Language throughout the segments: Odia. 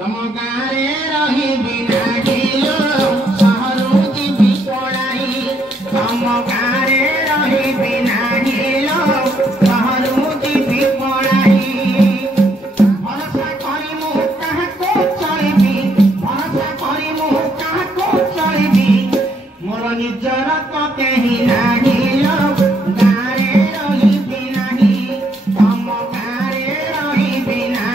तम गारे रही बिना ढिलो सहरु जीवी पड़ाई तम गारे रही बिना ढिलो सहरु जीवी पड़ाई भरोसा करी मु काहाको चलबी भरोसा करी मु काहाको चलबी मोर निजर तो केही नाहिलो गारे रही बिना तम गारे रही बिना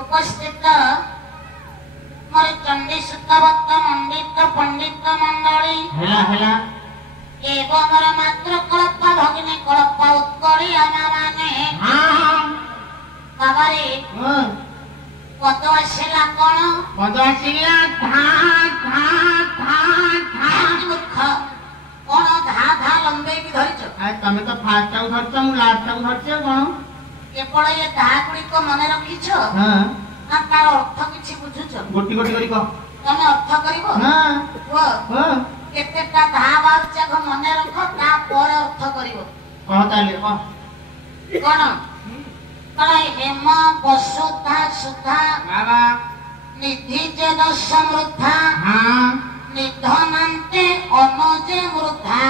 उपस्थित मोर चंडी सुतवत्त मंडित पंडित मंडली हेला हेला ଆସିଲା କଣ? ପଦ ଆସିଲା ଧା ଧା ଧା ଧା। ମୂର୍ଖ କଣ ଧା ଧା ଲମ୍ବେଇକି ଧରିଛ? ତମେ ତ ଫାଷ୍ଟ ଟାକୁ ଧରିଛ, ମୁଁ ଲାଷ୍ଟ ଟାକୁ ଧରିଛି ଆଉ କଣ? କେବଳ ଏ ଧା ଗୁଡିକ ମନେ ରଖିଛ ନା ତାର ଅର୍ଥ କିଛି ବୁଝୁଛ? ଗୋଟି ଗୋଟି କରି କହ। ତମେ ଅର୍ଥ କରିବ କୁହ କେତେଟା ଧା ବାହାରୁଛି ଆଗ ମନେ ରଖ, ତାପରେ ଅର୍ଥ କରିବ। କହ ତାହେଲେ କହ। କଣ ହେମ ବସୁଧା ସୁଧା ନିଧି ଚେଦ ସମୃଦ୍ଧା ନିଧନାନ୍ତେ ଅନଜେ ମୃଦ୍ଧା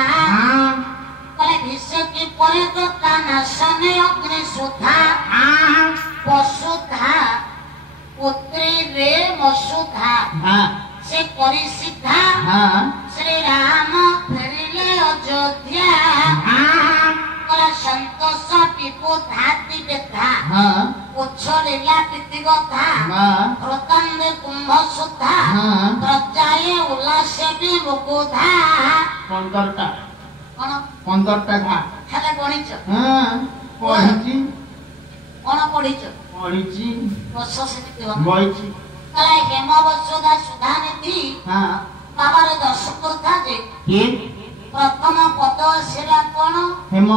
ଭିଷକି ପରେ ତା ନାଶନେ ଅଗ୍ନି ସୁଧା ବସୁଧା ପୁତ୍ରୀ ରେ ମସୁଧା ସେ କରି ସିଧା ଶ୍ରୀରାମ ଫେରିଲେ ଅଯୋଧ୍ୟା ସନ୍ତୋଷ ଟିପୁ ଧାତି ବେଧା ଉଚ୍ଛଳିଲା ପ୍ରୀତି କଥା ହୃତାନ୍ଦେ କୁମ୍ଭ ସୁଧା ପ୍ରଜାଏ ଉଲ୍ଲାସେ ବି ମୁକୁଧା। 15ଟା କଣ 15ଟା ଘା ହେଲେ ଗଣିଛ? ପଢିଛି। କଣ ପଢିଛ? ପଢିଛି ବସ ସେମିତି ବଇଛି। ହେମ ବସୁଧା ସୁଧା ନିଧି ବାବାର ଦଶକୃଥା ଯେ ପ୍ରଥମ ପଦ ଆସିଲା କଣ? ହେମ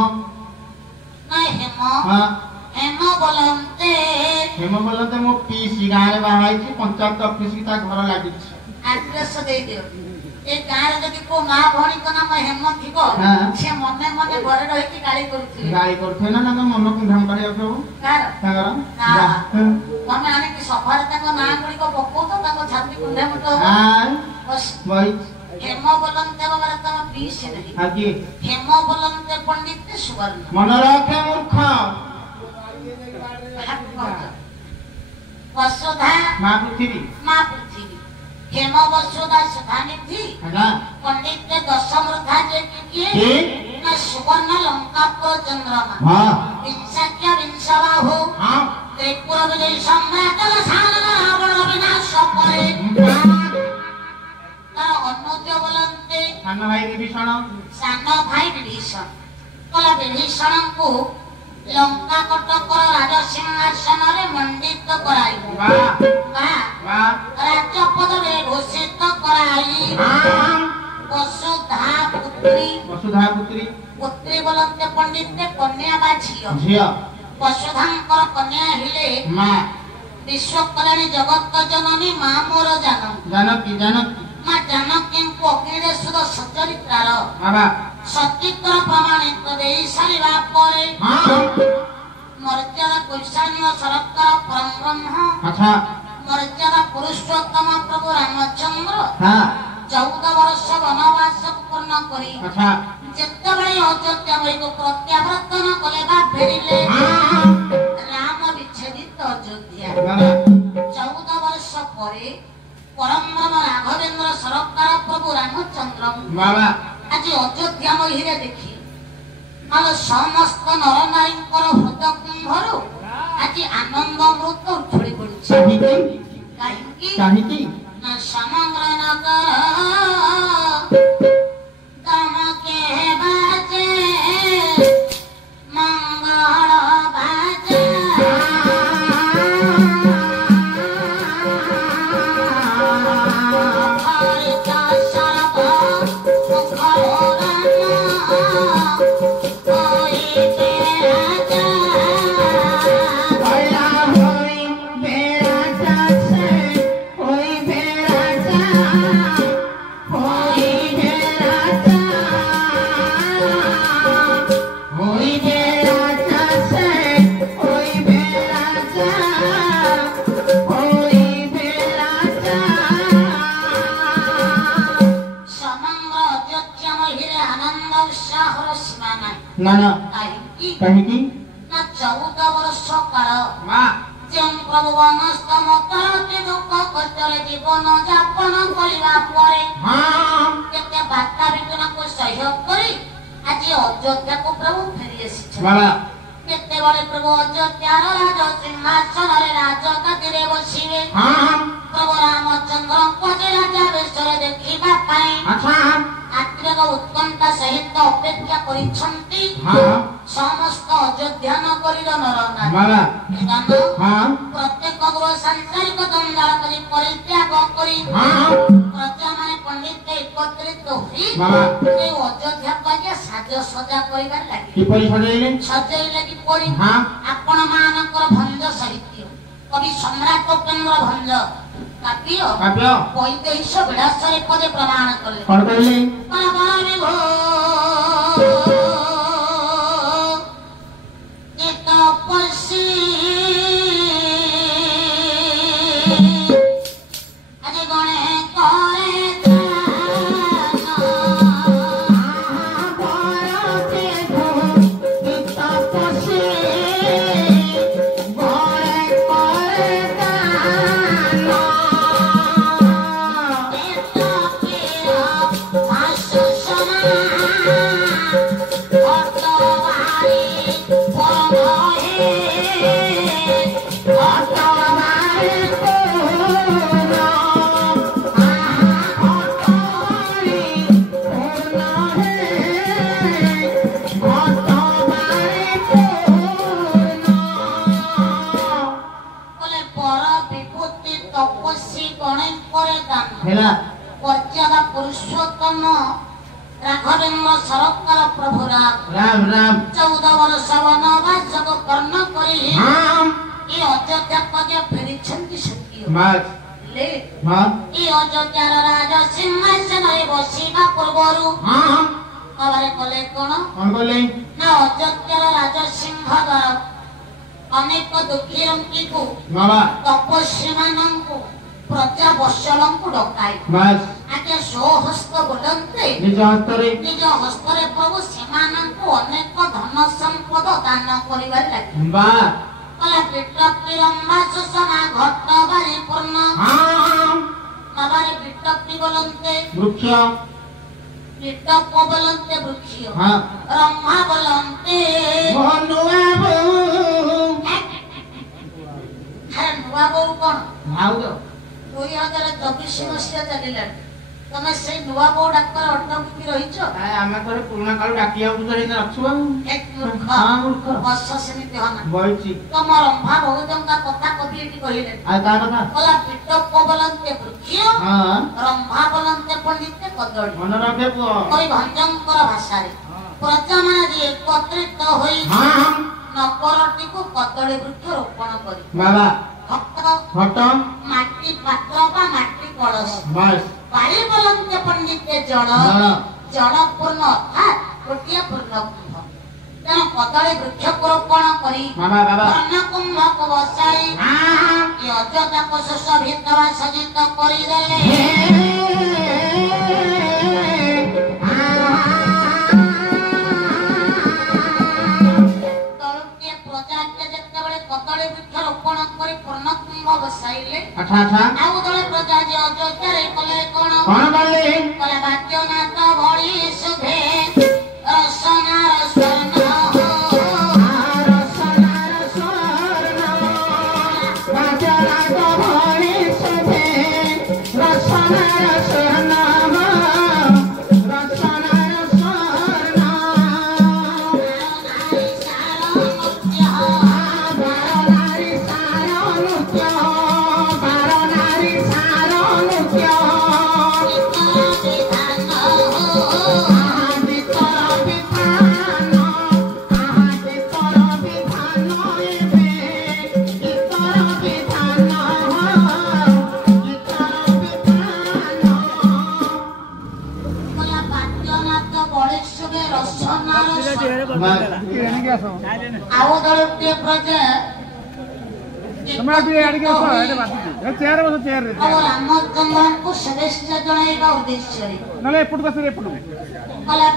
ହେମ ବୋଲନ୍ତେ। ହେମ ବୋଲନ୍ତେ ମୋ ପିଇସି ଗାଁରେ ବାହା ହେଇଛି, ପଞ୍ଚାୟତ ଅଫିସ କି ତା ଘର ଲାଗିଛି। ଆଡ୍ରେସ ଦେଇଦିଅ। ଏ ଗାଁରେ ଯଦି କୋଉ ମା ଭଉଣୀଙ୍କ ନାମ ହେମ ଥିବ, ସେ ମନେ ମନେ ଘରେ ରହିକି ଗାଳି କରୁଥିବେ। ଗାଳି କରୁଥିବେ ନା ତାଙ୍କ ମନ କୁଣ୍ଢାମ କରିବାକୁ ସବୁ ତାଙ୍କର। ତମେ ଆଣିକି ସଭାରେ ତାଙ୍କ ନାଁ ଗୁଡିକ ପକଉଛ, ତାଙ୍କ ଛାତି କୁଣ୍ଢାମୁଣ୍ଢ ହେମ ବୋଲନ୍ତେ ବାବାରେ ତମ ପିଇସି ନାହିଁ। ହେମ ବୋଲନ୍ତେ ପଣ୍ଡିତ ସୁବର୍ଣ୍ଣ। ମନେ ରଖେ ମୂର୍ଖ। ବସୁଧା ମା ପୃଥିବୀ ହେମ ବସୁଧା ସୁଧା ନିଧି ପଣ୍ଡିତ ଦଶମୃଦ୍ଧା ଯେ କିଏ ନା ସୁବର୍ଣ୍ଣ ଲଙ୍କାପୁର ଚନ୍ଦ୍ରମା ବିଂଶାଖ୍ୟ ବିଂଶ ବାହୁ ତ୍ରିପୁର ବିଜୟୀ ସମ୍ରାଟ ରାବଣ ବିନାଶ ପରେ ଅନୁଜ ବୋଲନ୍ତେ ସାନ ଭାଇ ବିଭୀଷଣ। ବିଭୀଷଣଙ୍କୁ ଲଙ୍କା କଟକର ରାଜସିଂହାସନରେ ମଣ୍ଡିତ କରାଇ ରାଜପଦରେ ଘୋଷିତ କରାଇ ବସୁଧା ପୁତ୍ରୀ ବୋଲନ୍ତେ ପଣ୍ଡିତ କନ୍ୟା ବା ଝିଅ। ବସୁଧାଙ୍କର କନ୍ୟା ହେଲେ ବିଶ୍ୱ କଲ୍ୟାଣୀ ଜଗତ ଜନନୀ ମା ମୋର ଜାନକୀ ମା ଜାନକୀଙ୍କୁ ଅଗ୍ନିରେ ସୁଦ ସଚରିତ୍ରାର ସତୀତ୍ୱ ପ୍ରମାଣିତ ଦେଇ ସାରିବା ପରେ ମର୍ଯ୍ୟାଦା କୈଶାନ୍ୟ ସରକାର ପରମ ବ୍ରହ୍ମ ମର୍ଯ୍ୟାଦା ପୁରୁଷୋତ୍ତମ ପ୍ରଭୁ ରାମଚନ୍ଦ୍ର 14 ବର୍ଷ ବନବାସ ପୂର୍ଣ୍ଣ କରି ଯେତେବେଳେ ଅଯୋଧ୍ୟାକୁ ପ୍ରତ୍ୟାବର୍ତ୍ତନ କଲେ ବା ଫେରିଲେ, ରାମ ବିଚ୍ଛେଦିତ ଅଯୋଧ୍ୟା। 14 ବର୍ଷ ପରେ ପରମ ରାଘବେନ୍ଦ୍ର ସରକାର ପ୍ରଭୁ ରାମଚନ୍ଦ୍ର ଆଜି ଅଯୋଧ୍ୟା ମହିରେ ଦେଖି ସମସ୍ତ ନର ନାରୀଙ୍କର ହୃଦ କୁମ୍ଭରୁ ଆଜି ଆନନ୍ଦ ଅମୃତ ଉଛୁଳି ପଡୁଛି। କାହିଁକି ନା ସମଗ୍ର ନଗର ତମକେ ବାଜେ ମଙ୍ଗଳ ବାଜେ। କାହିଁକି ନା 14 ବର୍ଷ କାଳ ଯେଉଁ ପ୍ରଭୁ ବନସ୍ତମ କରନ୍ତି ଦୁଃଖ କଷ୍ଟରେ ଜୀବନ ଯାପନ କରିବା ପରେ କେତେ ବାର୍ତ୍ତା ବିଘ୍ନକୁ ସହ୍ୟ କରି ଆଜି ଅଯୋଧ୍ୟାକୁ ପ୍ରଭୁ ଫେରି ଆସିଛନ୍ତି। କେତେବେଳେ ପ୍ରଭୁ ଅଯୋଧ୍ୟାର ରାଜ ସିଂହାସନରେ ରାଜଗାଦିରେ ବସିବେ, ପ୍ରଭୁ ରାମଚନ୍ଦ୍ରଙ୍କୁ ରାଜା ବେଶରେ ଦେଖିବା ପାଇଁ ଆତ୍ମୀୟ ଉତ୍କଣ୍ଠା ସହିତ ଅପେକ୍ଷା କରିଛନ୍ତି ସମସ୍ତ ଅଯୋଧ୍ୟା ନଗରୀର ନର ନାରୀ। ପ୍ରତ୍ୟେକ ସବୁ ସାଂସାରିକ ଦଣ୍ଡାଳ କରି ପରିତ୍ୟାଗ କରି ପ୍ରଜାମାନେ ପଣ୍ଡିତ ଏକତ୍ରିତ ହୋଇ ଏ ଅଯୋଧ୍ୟାକୁ ଆଜ୍ଞା ସାଜସଜା କରିବାର ଲାଗି କିପରି ସଜେଇଲେ ସଜେଇଲେ କିପରି ଆପଣ ମାନଙ୍କର ଭଞ୍ଜ ସାହିତ୍ୟ କବି ସମ୍ରାଟ ଉପେନ୍ଦ୍ର ଭଞ୍ଜ କାବ୍ୟ ବୈଦେହୀଶ ବିଳାସରେ ପଦେ ପ୍ରମାଣ କଲେ କଣ କହିଲେ पर्यादा पुरुषोत्तम राघवेन्द्र सरकार प्रभु राम 14 वर्ष वनवास को कर्ण करी ये अयोध्या पगे फेरी छंती सत्य ले ये अयोध्यार राजा सिंहासन रे बसिबा पूर्वरु कबारे कले कोन बोले ना अयोध्यार राजा सिंहद्वार अनेक दुखी रंकी को तपस्वी मानंकु प्रजा वत्सलंकु डकाई आगे सोहस्त बोलते निज हस्तरे प्रभु सेमानंकु अनेक धन संपद दान करिबार लागि कला पिटपी रंबा सुषमा घट्ट बारी पूर्ण नबारे पिटपी बोलते वृक्ष पिटप बोलते वृक्ष रंभा बोलते नुआ बहु अरे नुआ बहु कोन भाउज 2024 मसिया चलिला तमे से नुआ बहु डाक्टर अटकी रहिछ आमे तोरे पुराना काल डाकिया बुझरी न रखछु एक मूर्ख बस समिति हना बइची तम रंभा बहुजन का कथा कभी एटी कहिले आ का कथा कला पिटप बोलते वृक्ष रंभा बोलते पंडित कदड़ी मन रखे कोई भंजंकर भाषा रे प्रजा माने जे एकत्रित होई नकरटी को कदड़ी वृक्ष रोपण करी बाबा घट माटी पात्र बा माटी कलश बस बाली बोलते पंडित जड़ जड़ पूर्ण अर्थात कोटिया पूर्ण कुंभ तेणु कदड़ी वृक्ष को रोपण करी पूर्ण कुंभ को बसाई ये अयोध्या को सुशोभित व सज्जित करी देले कदड़ी वृक्ष रोपण करी पूर्ण कुंभ बसाइले अच्छा आउ दले प्रजा जे अयोध्या रे कले कोन बोले कले भाग्यनाथ भଳି सुभे रसनार स्वर्ण हो रसनार स्वर्ण भाग्यनाथ भଳି सुभे रसनार स्वर्ण आओ दलते प्रजा तमरा भी आड़ के आसो एटे बात चेयर बस चेयर रे और रामचंद्र को शुभेच्छा जणाइबा उद्देश्य रे नले एपट बस रे एपट कला